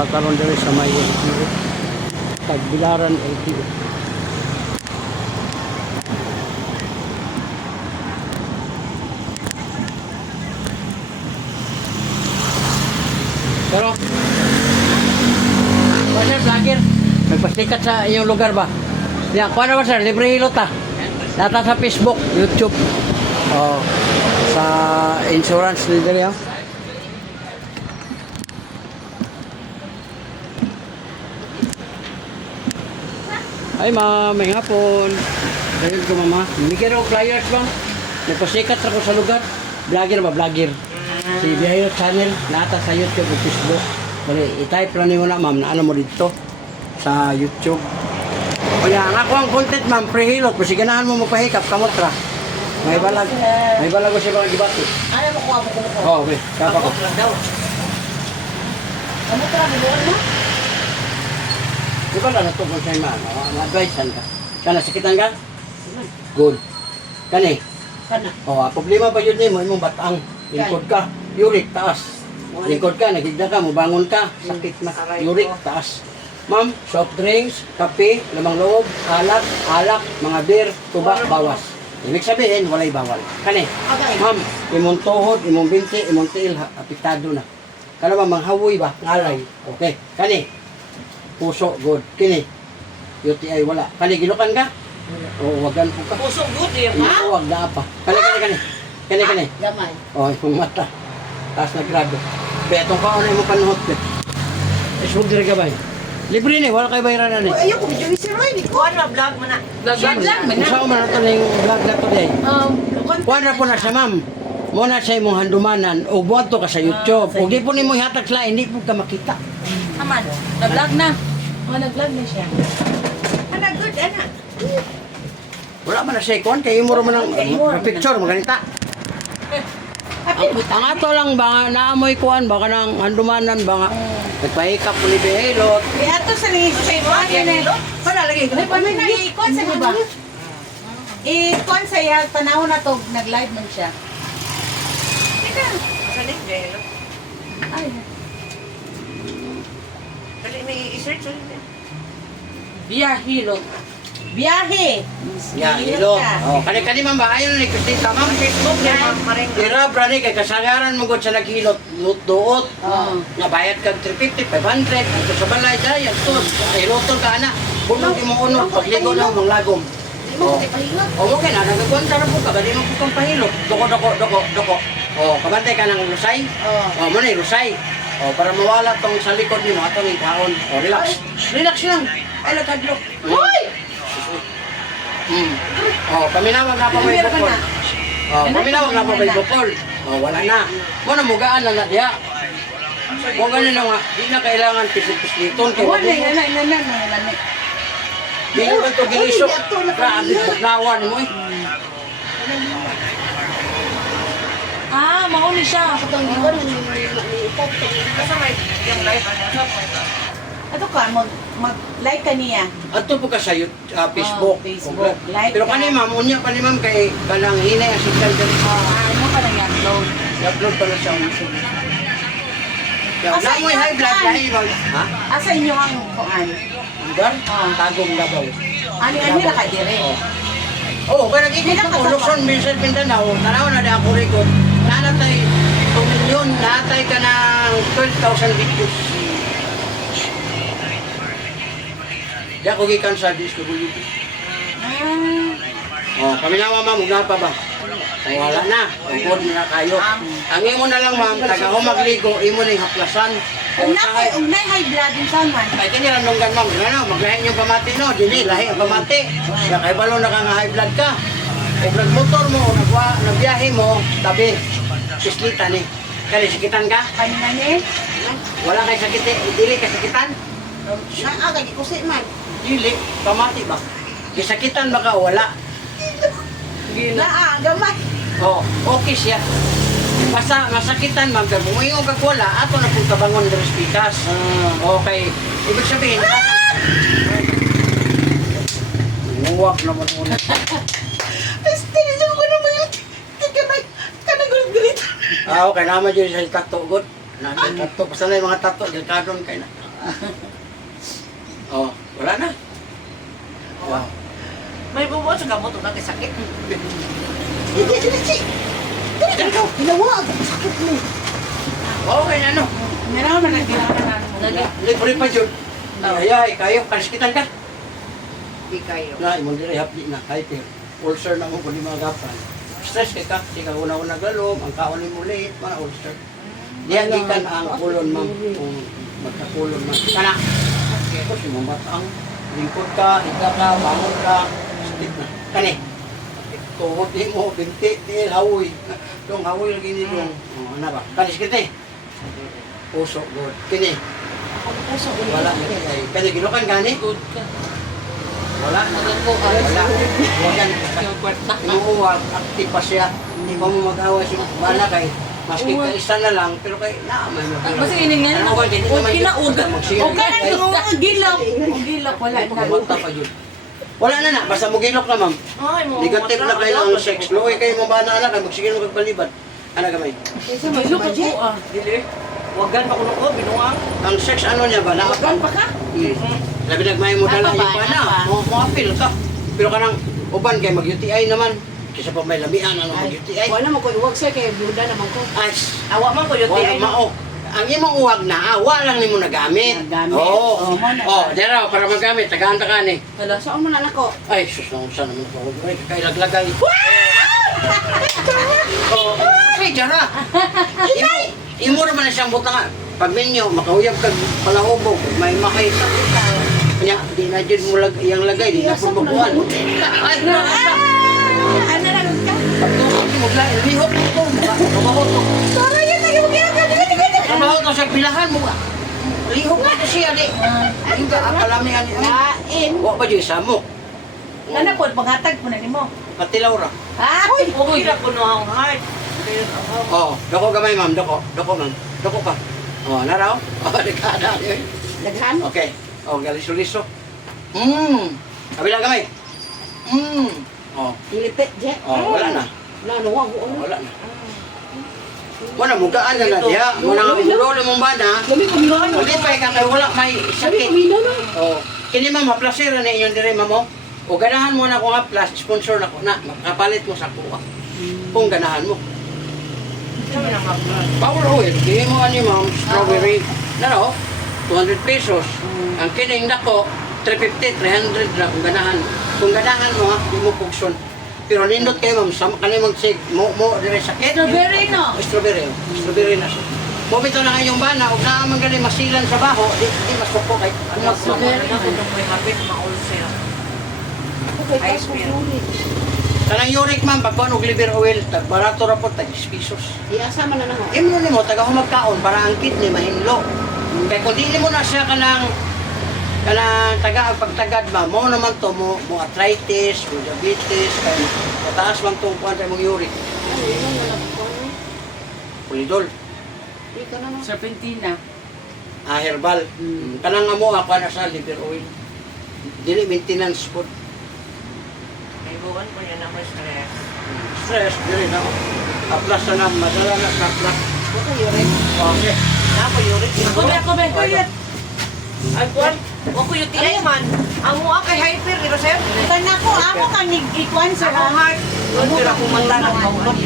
nakaroon diri sa may LTO. Tagbilaran LTO. Pero, ba sir, vlogger? Nagpasikat sa iyong lugar ba? Yan, kuha na ba sir? Libre hilot ah. Data sa Facebook, YouTube. Oh, sa insurance leader yan. Ay ma'am, may hapon. Dahil ko mama. Bigyan ako flyers ma'am. Nagpasikat ako sa lugar. Vlogger ba? Vlogger. Si Biayo Channel. Nata sa YouTube o Facebook. Bali, i-type lang mo na ma'am na ano mo dito sa YouTube. O yan, ako ang content ma'am, pre-hilot. Kasi ganahan mo magpahikap, kamotra. May balag. May balag ko siya mga gibati. Ano mo kuha mo ko? Oo, okay. Kapa ko. Kamotra, biluan mo? Di ba lang natungkol sa'yo ma'am? Ma-advisean ka. Kana, sakitan ka? Good. Kani? Kana. O, problema ba yun mo? Imong batang. Lingkod ka. Uric, taas. Lingkod ka, nagigda ka, mubangon ka. Sakit na. Uric, taas. Ma'am, soft drinks, kape, lamang loob, alak, mga beer, tuba, bawas. Ibig sabihin, walay bawal. Kani, ma'am, imong tuhod, imong binti, imong tiil, apektado na. Kano ba, manghawoy ba? Ngalay. Okay. Kani, puso, good. Kini, UTI, wala. Kani, gilukan ka? O, wagan po ka. Puso good eh, ha? Huwag na pa. Kani. Gamay. O, yung mata. Taas na grabe. Kaya itong kaon na yung panuhot ko. Isbog diri ka ba? Libre ni, wala kayo bayranan ni. Ayoko, medyo ni si Roy. Di ko ano, vlog mo na. Vlog mo na. Saan man ito na yung vlog na ito day? Kuha na po na siya ma'am. Muna sa imong handumanan o buwan to ka sa YouTube. O di po ni mo ihatag sila, hindi po ka makita. Aman, nag-vlog na. Nag-vlog na siya. Ana, good, ana. Wala man na siya ikon, kaya mo naman ang picture, maganita. Ang ato lang ba, naamoy kuhan, baka ng handumanan, baka nagpahikap po ni Behilot. Di ato sa ni Para lagi ko. May na-ikon sa ba? Ikon sa iya, panahon na to, nag-live man siya. Teka. Sa ni Behilot? Ay. Dali, may i-search ulit. Biyahilot. Biyahe. Hilot. Oh, kani ma'am ba ayon ni Christita ma'am Facebook niya ma'am. Ira brani kay kasagaran mo gud sa naghilot duot. Nga bayad kag 350, 500 ato sa balay dayon to. Hilotol ka ana. Kuno imo uno pagligo na mong lagom. Oh, mo kay na nagkuwanta ra po ka bali mo pang pahilot. Doko. Oh, kabantay ka ng lusay. Oh, mo na lusay. Oh, para mawala tong sa likod nimo atong ikaon. Oh, relax. Relax lang. Ay lakadlok. Hoy! Oh, paminawag na pa may bukol. Oh, paminawag na pa may bukol. Oh, wala na. Muna mugaan na diya. Kung ganun na nga, di na kailangan pisit-pisliton. Wala. Di na ito gilisok. Grabe, paglawan mo eh. Mauni siya. Ato ka, mag-like ka niya. Ato po ka sa Facebook. Facebook. Like Pero kani ma'am, unya pa ni ma'am kay kanang hinay ang signal dali. Ano ka lang i-upload? I-upload pa na siya. Asa Namoy inyo high blood ang dahil ba? Ha? Asa inyo ang kuan? Lugar? Tagong Davao. Ani na ka dire. Oh, kaya nag-ikot ako, Luzon, Minsan, Mindanao, tanaw na di ako record. Nanatay 2 milyon, natay ka ng 12,000 videos. Di ako gikan sa DSWD. Oh, kami na ma'am, huwag pa ba? Ay, wala na. Ugod na kayo. Ang imo na lang ma'am, taga ko magligo, imo na yung haklasan. Unay high blood din sa man. Ay, kanya lang nunggan ma'am. Ano, maglahin yung pamati no. Dili, lahi ang pamati. Kaya kay balo na ka nga high blood ka. Kung nagmotor mo, nagbiyahe mo, tabi. Sislita ni. Kaya sakitan ka? Kanina ni? Wala kay sakit eh. Dili kay sakitan? Kagi kusi man. Dili, pamati ba? Kisakitan ba ka? Wala. Gamay. Oh, okay siya. Basta masakitan ma'am, kaya bumayo ka wala, ato na kung kabangon ng respitas. Okay. Ibig sabihin, Muwak naman muna. Tinidyo ko naman yun. Okay, naman dyan sa tato, good. Nasa tato, basta na yung mga tato, delikadon kayo na. Oh, wala na. Wow. May bubuo sa gamot na kay sakit. Hindi, hindi. Hinawag. Sakit mo. Okay na no. Meron man ang ginagawa mo. Libre pa yun. Ay, kayo, kaliskitan ka. Di kayo. Na, imong diri hapdi na, hyper. Ulcer na mo kung di mga gapan. Stress kay ka, di ka una-una galom, ang kaon mo late, mga ulcer. Diyan gikan ang kulon ma'am, kung magkakulon man. Kana, ito si mong batang, lingkod ka, higa ka, bangon ka, sleep na. Kani, tuhod di mo, binti, tiil, hawoy. Itong hawoy lagi ni dong. Ano ba? Kani, sikite. Puso, good. Kini, wala na kay. Kani, ginukan gani? Good ka. Wala na. Wala. Wagan. Inuuwag, active pa siya. Hindi pa mo mag-awa siya. Wala kay. Maski ka isa na lang, pero kay naamay mo. Basta yun nga Ano ba, hindi naman kinauga. O ka na yung gilak. Ang gilak, wala na. Mata pa yun. Wala na na, basta mugilok na ma'am. Ay, mo. Negative na kayo ang sex. Luoy kayo mo ba na anak, magsigil mo kagbalibad. Ano gamay? Look at mo ah. Dili. Wagan pa kuno ko binuang. Ang sex ano niya ba? Naapan pa ka? Labi nagmay mo dala yung pa na. Mo apil ka. Pero kanang uban kay mag-UTI naman. Kisa pa may lamian ano mag-UTI. Wala mo ko iwag siya kay byuda naman ko. Ay, Awa man ko yung wala TI. mao. Ang imong uwag na, awa lang nimo nagamit. Nagamit. Oo. Oo, mo na. Oh, dira para magamit, tagaan ta kani. Hala, saan mo na nako? Ay, sus na unsa naman ko. Ay, kay laglagay. Oh, ay dira. Imo naman na siyang butang. Pag minyo makahuyab kag palahubog, may makita. Kanya, di na dyan mo iyang lagay, di na po magbuhan. Ay, Ano na ka? pagtukot mo, lihok mo ko. Mabahot ko. Tara yan, naging Mabahot ko sa pilahan mo. Lihok mo ko siya, di. Ayun ka, akalami yan. Kain. Huwag ba dyan isa mo? Ano po, paghatag po na ni mo. Patilaw ra. Ah, Uy, na kuno ang heart. Oo, doko gamay ma'am, doko. Doko ma'am. Doko ka. Oo, naraw? Oo, dekada. Daghan. Okay. Oh, galiso-liso. Kabila gamay. Oh, Ilipit, Jet. oh, wala na. Wag Oh, wala na. Wala mo gaan na na diya. Muna nga ulo na mong bana. Hindi pa ka kay wala may sakit. Oh, kini ma'am placer na inyo dire ma'am. O ganahan mo na ko nga plus sponsor na ko na makapalit mo sa kuha. Kung ganahan mo. Power oil, kini mo ani ma'am strawberry. Naro, 200 pesos. Ang kining nako 350, 300 na kung ganahan. Kung ganahan mo ha, di mo pugson. Pero nindot kayo ma'am, sama ka na mag-sig. Mo dire sakit. Strawberry, no? Strawberry. Strawberry na siya. Bumito na kayong bana, huwag na naman galing masilan sa baho, di masuko kay Strawberry na kuno may habit ma-ulcer. Ice cream. Kanang uric ma'am, pagkuhan og liver oil, barato ra po, tag 10 pesos. Iasa man na nako. Imo ni mo, taga humagkaon para ang kidney mahimlo. Kaya kung di mo na siya kanang taga pagtagad ba, mo naman to, mo arthritis, mo diabetes, kaya mataas man itong kuhan tayo mong uric. Polidol, Ikaw naman. Serpentina. herbal. Kanang amo ako na sa liver oil. Dili maintenance food. May buwan ko niya na may stress. Stress, dili na. Aplas na madala na sa aplas. Ako yun. Okay. Ako yurik. Ako be. Ay, kuwan. Ako yung TI man. Ang mga kay hyper, di ba sir? Kana ko, ako kang ikuan sa Ako heart. Doon sila kumanta ng bawat.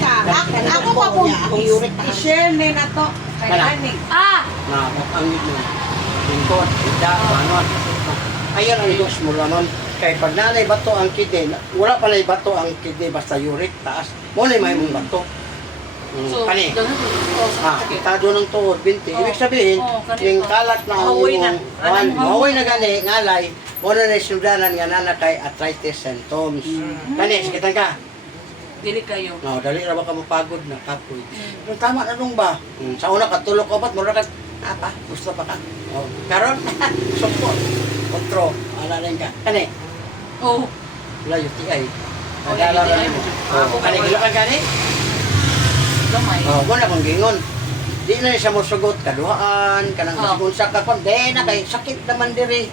Ako pa po. I-share na na to. Kay Kana? Aning. Ah! Na, ang mo. Lingkod, ida, panon. Ayan ang Diyos mo lamang. Kaya pag nanay bato ang kidney, wala pa na bato ang kidney, basta uric, taas. Muna may mong bato. Kani, kitado ng tuhod, binti. Ibig sabihin, yung kalat na ang Mahawoy na. mahawoy na gani, ngalay, muna na isundanan nga nana kay arthritis symptoms. Kani, sakitan ka. Dili kayo. No, dali ra ba ka mapagod na kapoy. Pero tama na nung ba? Sa una ka tulog ka ba't mura ka apa? Gusto pa ka? Oh, karon sumpo. Kontro, ala lang ka. Kani, Oh. wala UTI. Nadala ra nimo. Oh, kani gilukan kani? Gamay. Oh, mo na kung gingon. Di na siya mo sugot kaduhaan kanang Oh. sa ka kon na kay sakit naman diri.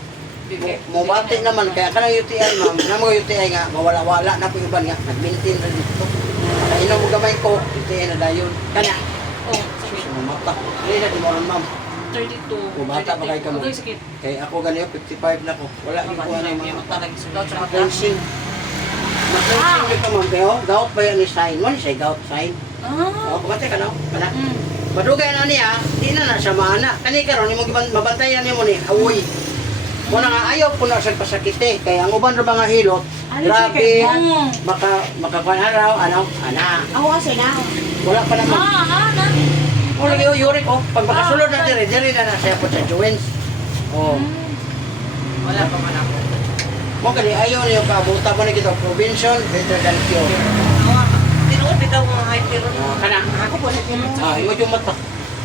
Mo bati naman kaya kanang UTI ma'am, na mga UTI nga mawala-wala na po iban nga nag-maintain ra dito. Kaya ino mo gamay ko, UTI na dayon. Kana. Oh. Sa mata. Dili na di mo ron, ma'am. 32. O, bata pa kayo ka mo. Okay, sakit. Kaya ako ganyan, 55 na ko. Wala yung kuha na yung mga Talagang sulat sa mata. cleansing. Ma-cleansing ka man kayo. Gout ba yan ni sign? Wala siya gout sign. Ah. O, kumatay ka na. Kana. Mm. Madugay na niya, di na siya maana. Kani karon ni mo mabantayan ni mo ni awoy. Muna nga ayaw po na sa pasakite. Kaya ang uban ra mga hilot, grabe, makakuan araw, ana. Ako kasi na. Wala pa naman. Na. Wala kayo yurik oh. Pag makasulod na dire na siya po sa joints. Oh. Wala pa man ako. Mo kani ayaw niyo kabuta mo ni kita prevention better than cure. Tinuod bitaw mga high pero. Kana. Ako po na tinong. Imo yung mata.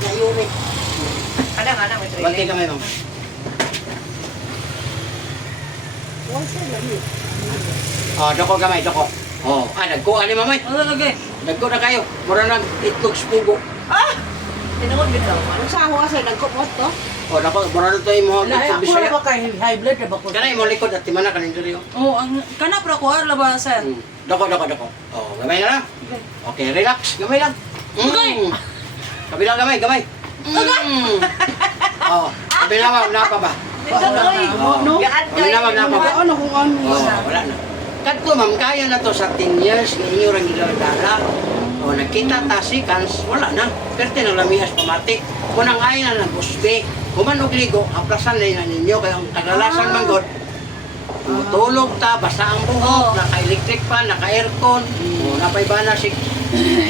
Na yurik. Ana may Bantay training. ka may ma'am. Doko gamay, doko. Nagkuha ni mamay. Ano lagi? Nagko na kayo. Mura nag itlog spugo. Tinuod bitaw. Ano sa ako kasi nagkupot to? Dako, mura na to imo Wala, itlog ako na bisaya. ba kay high blood na ba ko? Kana imo likod at timana kanin diri. Oh, ang kana pra ko ba sir? Doko. Gamay na lang. Okay, relax. Gamay lang. Kabilang gamay. Kabilang ma'am, napa ba? No? Kabilang ma'am, napa ba? Ano kung ano? Wala na. Kadto ma'am, kaya na to sa 10 years na inyo rang giladala. Nagkita ta seconds, wala na. Perte ng lamihas pamati. Kunang kaya na ng busbe. Kumanog ligo, aplasan na yun ninyo. Kaya ang kadalasan man god, tulog ta, basta ang buhok, naka-electric pan, naka-aircon, napaiba na si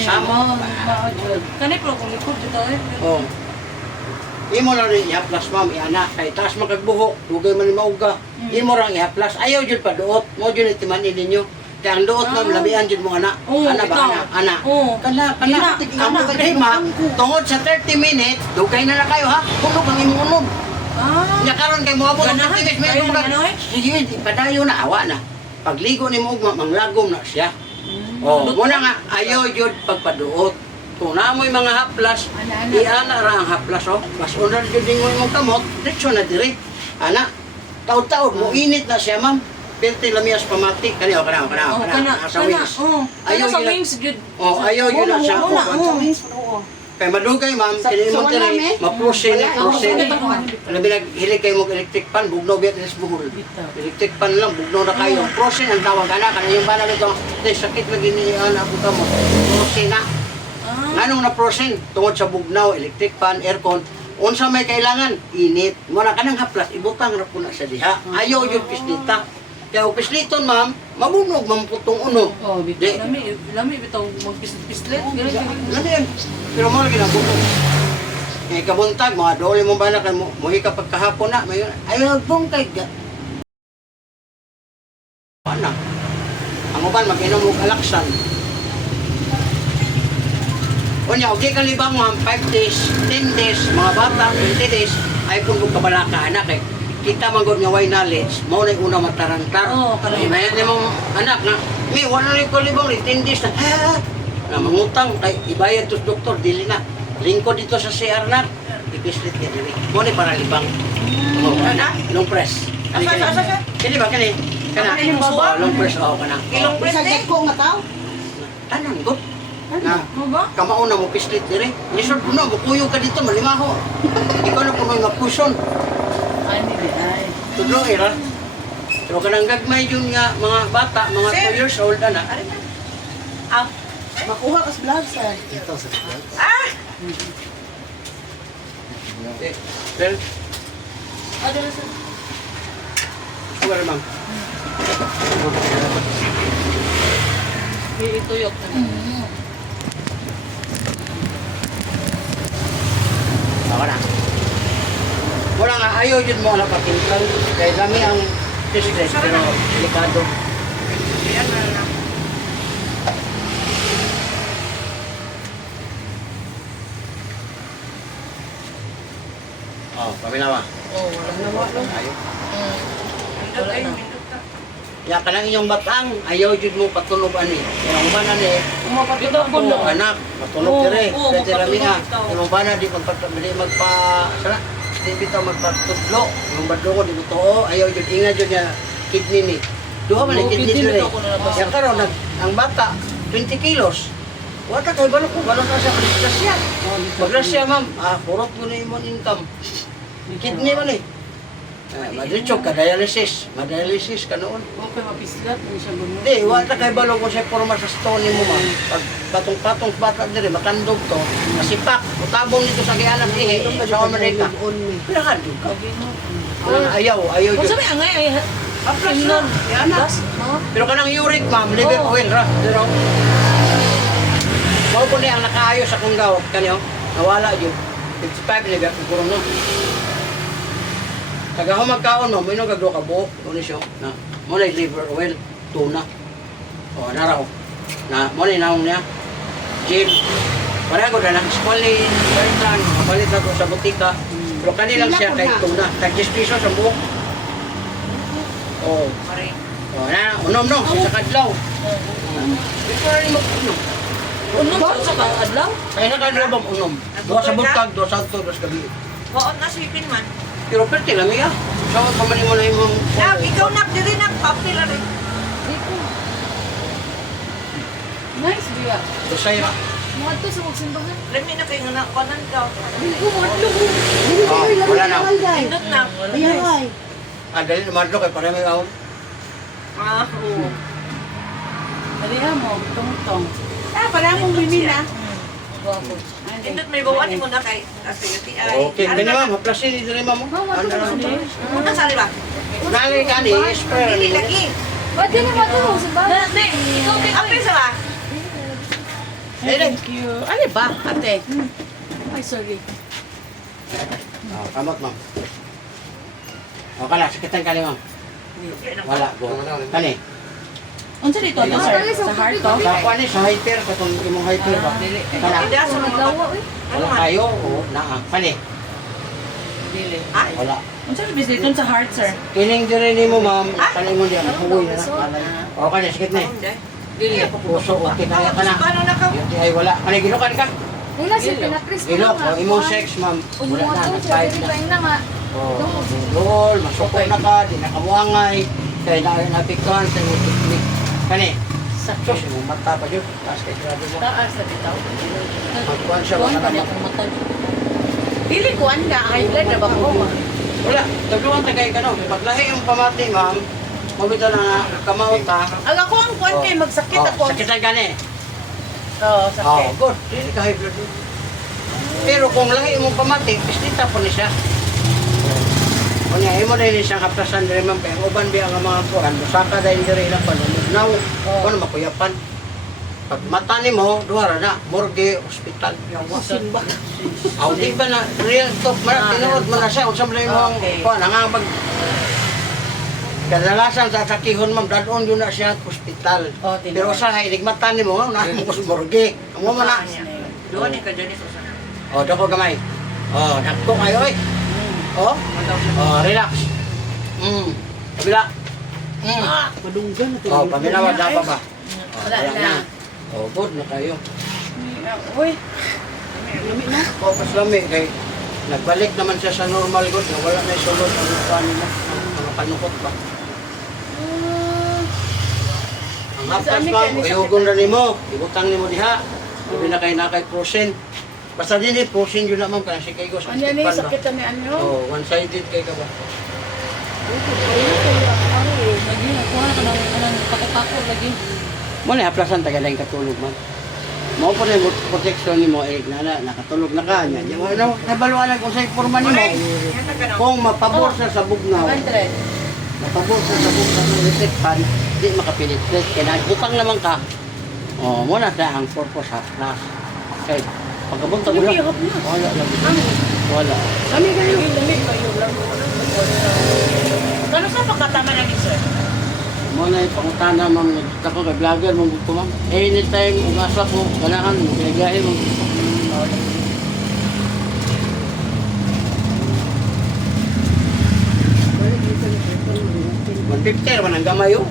Samo. Kani pro ko likod dito eh. Oh. Imo lang rin i-haplas ma'am, i-anak. Kay taas magagbuhok, dugay man ni mauga. Imo lang i-haplas. Ayaw dyan pa duot. Mo dyan itimanin ninyo. Kaya ang duot ma'am, labihan dyan mo anak. Ana ba, ana? Kana. Ang problema, tungod sa 30 minutes, dugay na kayo ha. Punog ang imong unog. Nya karon kay mo abot ng 30 minutes, may unog. Sige, padayo na, awa na. Pagligo ni mo, manglagom na siya. Muna nga, ayaw yun pagpaduot. Kung namoy mga haplas, iana ra ang haplas, Mas unal yun din mo imong kamot, diretso na diri. Ana, taod-taod mo, init na siya, ma'am. Perti lamias pamati. Kana. Sa wings. Ayaw sa yun na- wings good. Ayaw yun na siya. Kaya madugay, ma'am, kini mo tiri, ma-prosin. Labi naghilig kayo mo electric pan, bugnaw biya tinis buhol. Electric pan lang, bugnaw na kayo. Prosin ang tawag kana, kana yung bala nito, sakit lagi ni anak ko mo. Prosin na. Nganong na prosin? Tungod sa bugnaw, electric pan, aircon, unsa may kailangan? Init. Muna kanang haplas, ibutang na po na sa diha. Ayaw yung pislita. Kaya o pisliton, ma'am, mabunog, mamputong uno. Di. Lami bitaw magpislet. Ano yan? Pero mo lagi nabunog. Kaya kabuntag, mga dole mong bala, kaya muhi ka pagkahapon na, may ayaw pong kay ga. Ano? Ang uban, mag-inom mo alaksan. Unya, okay ka libang ma'am, 5 days, 10 days, mga bata, 20 days, ay kung kabalaka, anak eh. Kita magod nga way knowledge, mo na yung una matarantar. Ibayan ni mong anak na, may wala na yung kalibang, 10 days na, na mangutang, kay ibayad to doktor, dili na. Lingkod dito sa CR na, ipislit ka dili. Mo na para libang. Long press. Kani ba, kani? Long press, kana. Ilong press Sa ko nga tao? Tanan, good. Na, Mo ba? kamao na mo pislit dire. Lisod ko na, bukuyo ka dito, malimaho. Ikaw na punoy nga puson. Tudlo, era. Pero kanang gagmay yun nga, mga bata, mga 2 years old, ana. Makuha ka sa vlog, sir. Well, wala ma'am. Ituyok na. Ako na. Wala nga, ayaw yun mo na pakintal. Kaya dami ang distress, pero delikado. Yan na. Paminawa. Ayaw. Mindot ay mindot ta. Ya kanang inyong batang, ayaw jud mo patunog ani. Yung bana ni, anak, patunog dire. Dati rami nga, yung bana di magpa sala, di bitaw magpatudlo. Yung badlo ko di bitaw, ayaw jud inga jud niya kidney ni. Duha man ni kidney dire. Ya karon ang bata 20 kilos. Wala kay balok ko, balok na siya grasya. Magrasya ma'am, kurot mo na imong income. Kidney man eh. Madritso ka dialysis, madialysis ka noon. Okay, mapislat. Hindi siya gumawa. Hindi, wala kay balok ko siya forma sa stone mo ma'am. Pag patong-patong bata dire makandog to, masipak, utabong nito sa gianak ihi sa Amerika. Pinakandog ka. Ayaw Kung yun. sabi, angay, ay, Aplas na, yan na. Pero kanang uric ma'am, liver Oo. oil ra. Pero, mao po niya ang nakaayos sa kong gawag kanyo, nawala yun. 55 na gagawin no. Taga ho magkaon no, may nagagdo ka buhok, ano siya, na, mo na liver oil, tuna. O, naraw. Na, mo na inaong niya. Jim, parang ko na nag-small lang, kapalit ako sa butika. Pero kanilang siya kay tuna, tag 10 pesos ang buhok. Oh, Maring. unom no, sa kadlaw. Before rin mag-unom. Unong sa adlaw? Kaya na kadlaw bang unom? Doon sa butag, doon sa auto, doon sa gabi. Waon na sipin man. Pero pwede lang iya. So, pamanin mo na yung Nak, ikaw nak diri nak papel rin. Nice, Bia. Dosay ra. Mga ito sa magsimbahan. Lami na kayo nga kanan ka. Wala na. Indot na. Dali naman doon kay para may ahon. Oo. Dalihan mo, tungtong. Parang mong bimi na. Guwapo. Indot may bawan mo na kay asayati ay. Okay, ganyan ma'am, haplasin ni dali ma'am. Ano na? Muna sa ba? Nalay ka ni, spare. Dili lagi. Ba't din naman ito? Simbahan? Ikaw kay apil sa ba? Thank you. Ano ba, ate? Ay, sorry. Kamot ma'am. O kala, sakitan ka ni ma'am. Wala, go. Kani? Unsa dito to, sir? Sa heart to? Sa kuwan ni, sa hyper, katong imong hyper ba? Kala, Ida sa mga Naglawa eh. Ano wala man? kayo o naa. Kani? Dili. Ay. Wala. Unsa bis dito sa heart, sir? Kining dire ni mo ma'am, kanay mo diyan, huwi na na. O kani, sakit na eh. Dili. Puso, okay kaya ka na. Paano na ka? Yung ay wala. Kani, ginukan ka? Yung nasa pinakris ko Gilok, nga. o imong sex ma'am. Kung Wala yung na, mga to, nag-five sabi na. ko na nga. Oh, dungol, masukol na ka, di na kamuangay, kaya napiktuhan sa imong teknik. Kani, sus, imong mata pa yun, taas kay grado mo. Taas na bitaw. Magkuhan siya, Kuhan baka pa niya naman. kung matag. Dili ko anda, high blood na ba ko? Wala, tagluan tagay ka no. Paglahi yung pamati, ma'am, mabito na kamao ka. Ang ako ang kuwan kay magsakit ako. Sakitan ka ni. Oo, Oh, sakit. good. Dili ka high blood. Pero kung lahi mong pamati, pistita po ni siya. Kunya, imo na yun siyang kaplasan diri ma'am, kaya uban biya nga mga kuhan, musaka dahil diri ilang panunugnaw, kung makuyapan. Pag mata ni mo, duwara na, morgue, hospital. Simba. Aw, di ba na, real talk, tinuod mo na siya, unsam na yung Okay. kuhan, nangabag. Kadalasan sa sakihon ma'am, dadon yun na siya hospital. Oh, tinuod. Pero sa hilig mata ni mo, na mo morgue. Amo mo na. Doon ni ka dyan ni Susan. Oh, dako gamay. Oh, dakto kayo eh. Oh. Oh, relax. Kabila. Madunggan na Oh, paminawad na pa ba? Wala na. Oh, good na kayo. Uy, Oh, pas lami kay nagbalik naman siya sa normal good na wala na sulod ang paano mo, ang panukot ba. Ang hapas ma'am, ayugon na nimo, ibutang nimo diha. Sabi na kay nakay prosen. Basta din eh, prosen yun naman kaya si Kaigo sa ano ni istikpan ba. sakit ni ano? Oh, one-sided kay ka ba? Lagi, kuha ka ng takot-takot lagi. Mo na haplasan taga lang katulog man. Mo po na yung protection ni mo eh nakatulog na ka nya. Yung ano, nabaluan kung sa porma ni mo. Kung mapabor sa bugnaw, 100. mapabor sa bugnaw ng reset pan, di makapilit. Kaya utang naman ka. Oh, mo na sa ang purpose ha. Nas. Okay. Pagkabunta mo lang. Wala lang. Wala. Kami kayo, kami kayo lang. Kano sa pagkatama na ni sir? Mo na yung pangutana ma'am. Ako kay vlogger mong gusto ma'am. Anytime umasa ko, ganahan mo. Pinagahin mo. $150 naman ang gamay oh.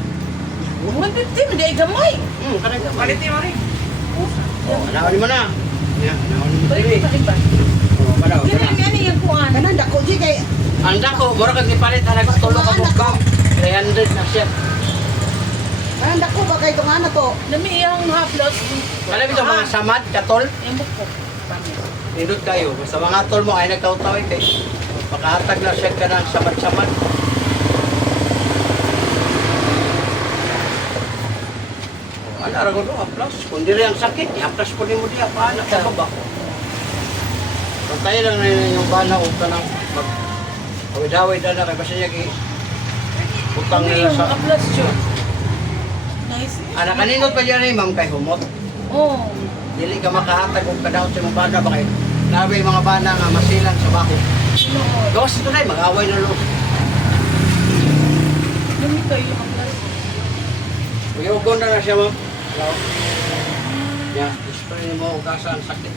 150, hindi ay gamay. Kanang gamay. Palitin mo rin. Oh, anawan mo na. Yan, anawan mo Balik dili. pa rin ba? Oh, madaw. Kaya yan yung kuwan. Kanan dako di kay Ang dako, mura kang ipalit na nagtulog ka mo bang. 300 na siya. Parang dako ba kayo itong ano to? Lami iyang haplos. Alam ito mga samad, katol. Yung bukok. Nindot kayo. Basta mga tol mo ay nagtaw-taw kay makahatag na siya ka ng samad-samad. Ano araw ko aplas. Kung dili ang sakit, i-aplas ko din mo diya. Paano ka ba? Kung tayo lang na yung bana o ka nang mag-awid-awid na kay basta niya utang Lami nila iyang sa... haplos yun. Nice. Anak, kaninot pa dyan ma'am kay humot. Oh. Dili ka makahatag o kadaot sa mga bana ba kay nabi mga bana nga masilan sa bako. Lord. Gawas ito na mag-away na loob. Lami kayo yung haplos. Uyugon na siya ma'am. Hello? Yeah, spray mo ugasan sakit.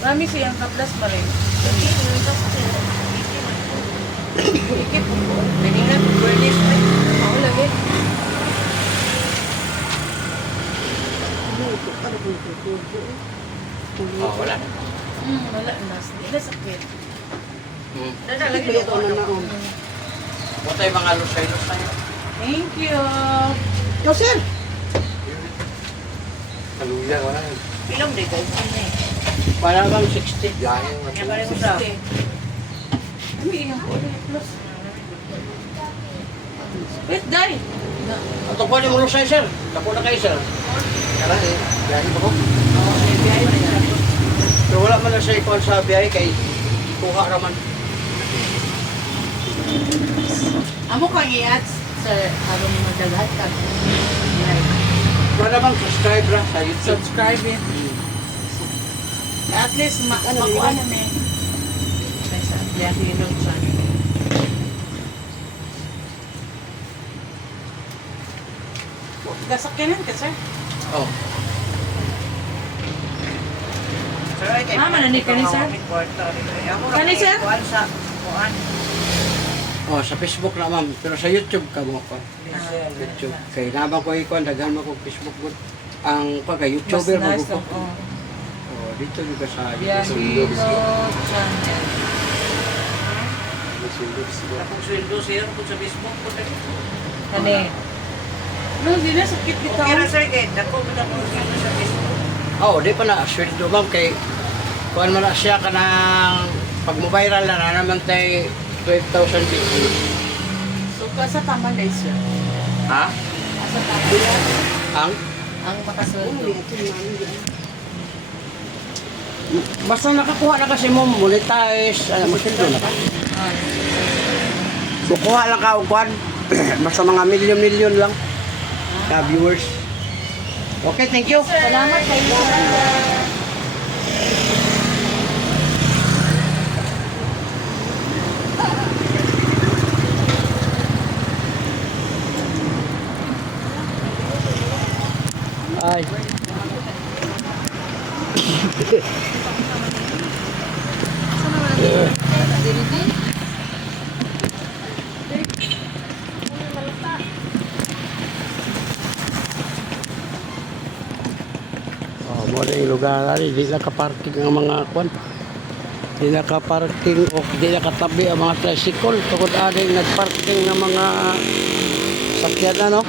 Marami siyang haplos pa rin. Ikip po. Naningat, burnish mo. Ako lagi. Oh, wala. Wala na. Hindi na sakit. Dadalagay Ito na naon. Buta yung mga lusay-lusay. Thank you. Yo, sir. Kaluya, wala. Pilong di ko. Para bang 60. Kaya pa rin mo sa. Lami iyang haplos. Wait, day. Ito po yung lusay, sir. Tapo na kayo, sir. Kala eh, biyahe ba ko? Pero wala man na siya ikuhan sa biyahe kay kuha raman. Amo kang i-ads sa harong madaghat ka. Wala bang subscribe ra sa YouTube? Subscribe it. At least makuha na may. Sa biyahinong sa. Gasakyanan ka, sir. Oh. Sir, ay kay Mananig ka ni sir? Kani, sir? Kuan sa kuan. Oh, sa Facebook na ma'am. Pero sa YouTube ka mo ko. YouTube. Kay nabang ko ikuhan, daghan mo ko Facebook good. Ang pagka YouTuber mo nice ko. lang. Oh. Oh, dito juga sa Biyahino channel. Akong sweldo sir kung sa Facebook ko tayo. Kani. No, di na sakit kita. Okay ra sir kay dako ko akong sweldo sa Facebook. Oh, di pa na sweldo ma'am kay kuan man na siya kanang pag mo viral na naman tay 12,000 views. So, sa tama na sir. Ha? Sa tama. Ang makasweldo. Basta nakakuha na kasi mo monetize, masweldo na ka. Kukuha lang ka og kuan. Basta mga milyon-milyon lang na viewers. Okay, thank you. Salamat kayo, sir. Ay. Oh, mo na yung lugar ali, di nakaparking ang mga kwan. Di nakaparking o di nakatabi ang mga tricycle. Tukod ading nagparking ng mga sakyan ano.